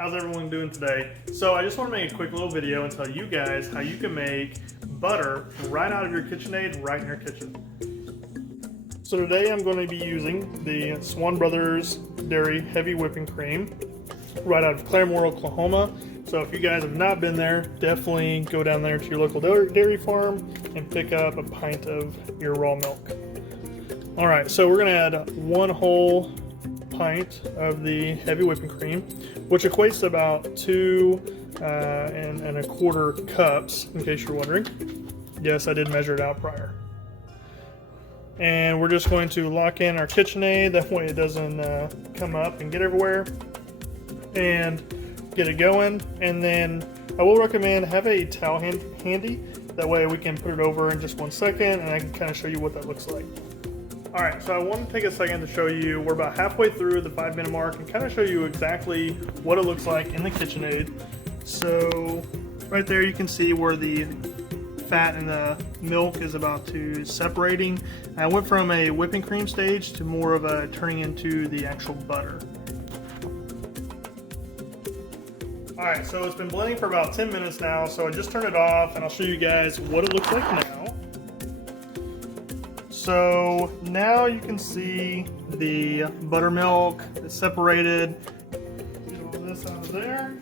How's everyone doing today? So I just want to make a quick little video and tell you guys how you can make butter right out of your KitchenAid right in your kitchen. So today I'm going to be using the Swan Brothers Dairy Heavy Whipping Cream right out of Claremore, Oklahoma. So if you guys have not been there, definitely go down there to your local dairy farm and pick up a pint of your raw milk. Alright, so we're going to add 1 whole pint of the heavy whipping cream, which equates to about 2 and 1/4 cups, in case you're wondering. Yes, I did measure it out prior. And we're just going to lock in our KitchenAid, that way it doesn't come up and get everywhere, and get it going. And then I will recommend have a towel handy, that way we can put it over in just 1 second and I can kind of show you what that looks like. Alright, so I want to take a second to show you, we're about halfway through the 5-minute mark, and kind of show you exactly what it looks like in the KitchenAid. So right there you can see where the fat and the milk is about to separating. I went from a whipping cream stage to more of a turning into the actual butter. Alright, so it's been blending for about 10 minutes now, so I just turned it off and I'll show you guys what it looks like now. So now you can see the buttermilk is separated. Get all this out of there.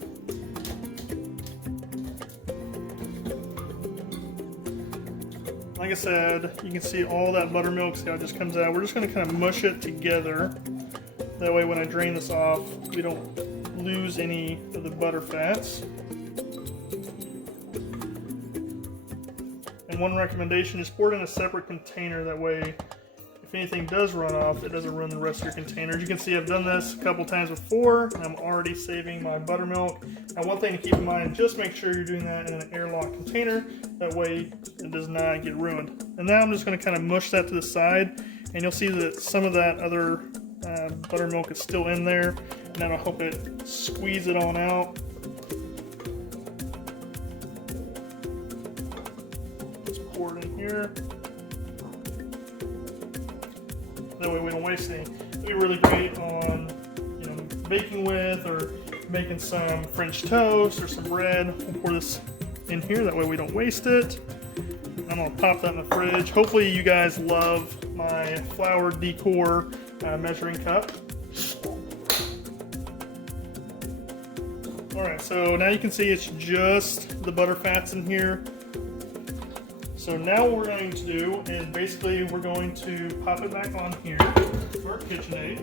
Like I said, you can see all that buttermilk, see how it just comes out. We're just going to kind of mush it together. That way when I drain this off, we don't lose any of the butter fats. And one recommendation is pour it in a separate container, that way if anything does run off, it doesn't ruin the rest of your container. As you can see, I've done this a couple times before and I'm already saving my buttermilk. Now one thing to keep in mind, just make sure you're doing that in an airlock container, that way it does not get ruined. And now I'm just going to kind of mush that to the side, and you'll see that some of that other buttermilk is still in there, and that'll help it squeeze it on out. Pour it in here. That way we don't waste any. It'd be really great on, baking with, or making some French toast or some bread. We'll pour this in here, that way we don't waste it. I'm gonna pop that in the fridge. Hopefully you guys love my flour decor measuring cup. Alright, so now you can see it's just the butter fats in here. So now what we're going to do is basically we're going to pop it back on here to our KitchenAid.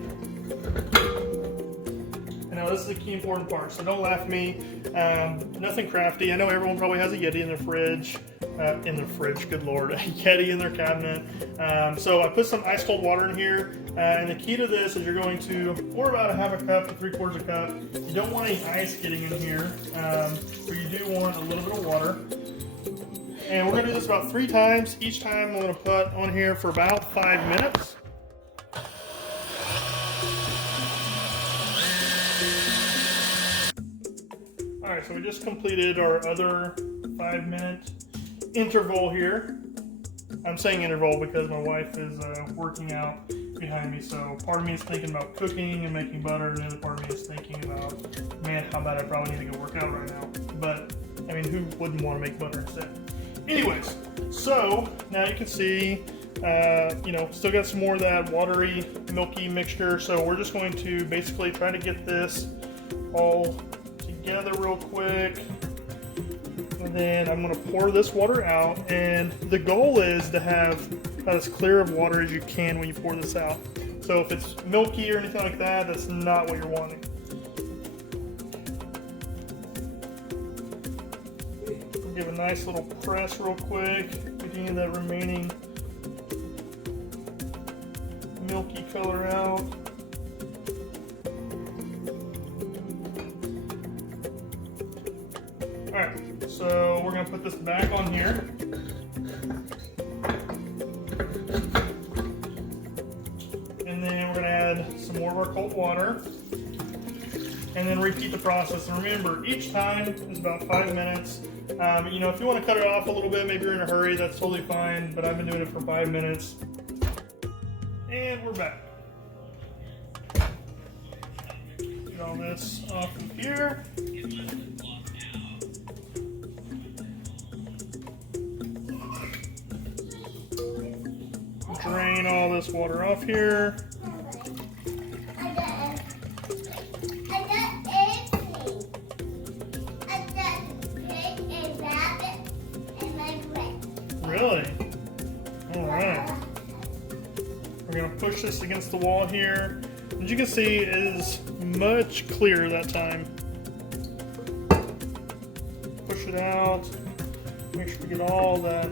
And now this is the key important part, so don't laugh at me. Nothing crafty. I know everyone probably has a Yeti in their fridge. Good lord, a Yeti in their cabinet. So I put some ice cold water in here, and the key to this is you're going to pour about 1/2 cup to 3/4 cup. You don't want any ice getting in here, but you do want a little bit of water. And we're going to do this about 3 times. Each time I'm going to put on here for about 5 minutes. Alright, so we just completed our other 5-minute interval here. I'm saying interval because my wife is working out behind me, so part of me is thinking about cooking and making butter, and the other part of me is thinking about, man, how bad I probably need to go work out right now. But, I mean, who wouldn't want to make butter instead? Anyways, so now you can see, still got some more of that watery, milky mixture. So we're just going to basically try to get this all together real quick. And then I'm going to pour this water out. And the goal is to have about as clear of water as you can when you pour this out. So if it's milky or anything like that, that's not what you're wanting. Give a nice little press real quick, getting that remaining milky color out. Alright, so we're going to put this back on here. And then we're going to add some more of our cold water. And then repeat the process. And remember, each time is about 5 minutes. If you want to cut it off a little bit, maybe you're in a hurry, that's totally fine, but I've been doing it for 5 minutes. And we're back. Get all all this off of here. Drain all this water off here. Really? Alright. We're going to push this against the wall here. As you can see, it is much clearer that time. Push it out. Make sure we get all that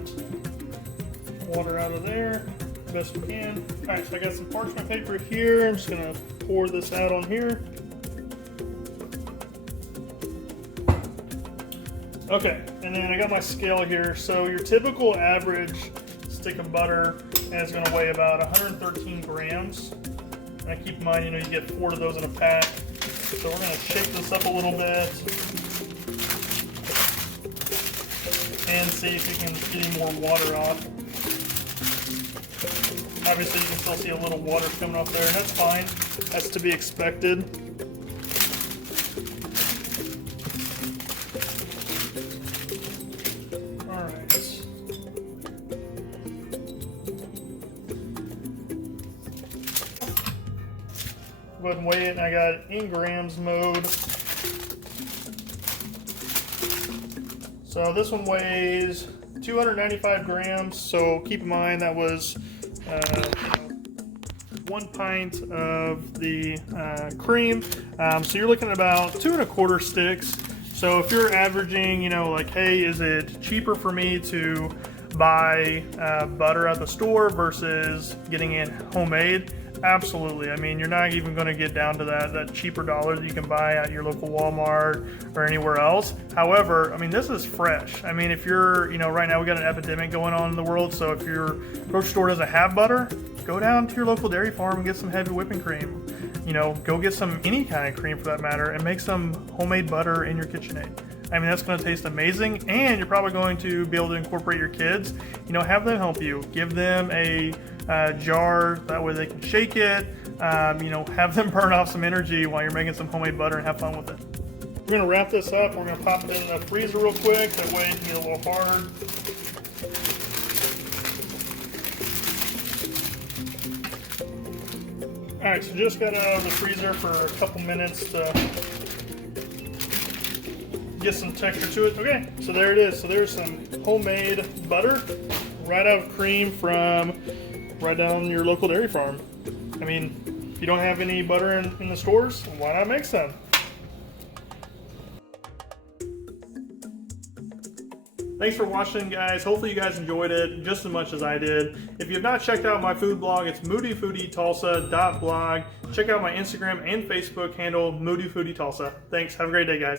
water out of there the best we can. Alright, so I got some parchment paper here. I'm just going to pour this out on here. Okay, and then I got my scale here. So your typical average stick of butter is going to weigh about 113 grams. And keep in mind, you get 4 of those in a pack. So we're going to shake this up a little bit and see if we can get any more water off. Obviously, you can still see a little water coming off there, and that's fine. That's to be expected. Go ahead and weigh it, and I got it in grams mode. So this one weighs 295 grams, so keep in mind that was 1 pint of the cream. So you're looking at about 2 1/4 sticks. So if you're averaging, like, hey, is it cheaper for me to buy butter at the store versus getting it homemade? Absolutely. I mean, you're not even going to get down to that cheaper dollar that you can buy at your local Walmart or anywhere else. However, I mean, this is fresh. I mean, if you're, right now we got an epidemic going on in the world, so if your grocery store doesn't have butter, go down to your local dairy farm and get some heavy whipping cream. Go get some any kind of cream for that matter and make some homemade butter in your KitchenAid. I mean, that's going to taste amazing, and you're probably going to be able to incorporate your kids. Have them help you. Give them a jar, that way they can shake it. Have them burn off some energy while you're making some homemade butter and have fun with it. We're going to wrap this up. We're going to pop it in the freezer real quick. That way it can get a little hard. Alright, so just got it out of the freezer for a couple minutes to get some texture to it. Okay, so there it is. So there's some homemade butter right out of cream from right down your local dairy farm. I mean, if you don't have any butter in the stores, why not make some? Thanks for watching, guys. Hopefully you guys enjoyed it just as much as I did. If you have not checked out my food blog, it's moodyfoodietulsa.blog. Check out my Instagram and Facebook handle, moodyfoodietulsa. Thanks. Have a great day, guys.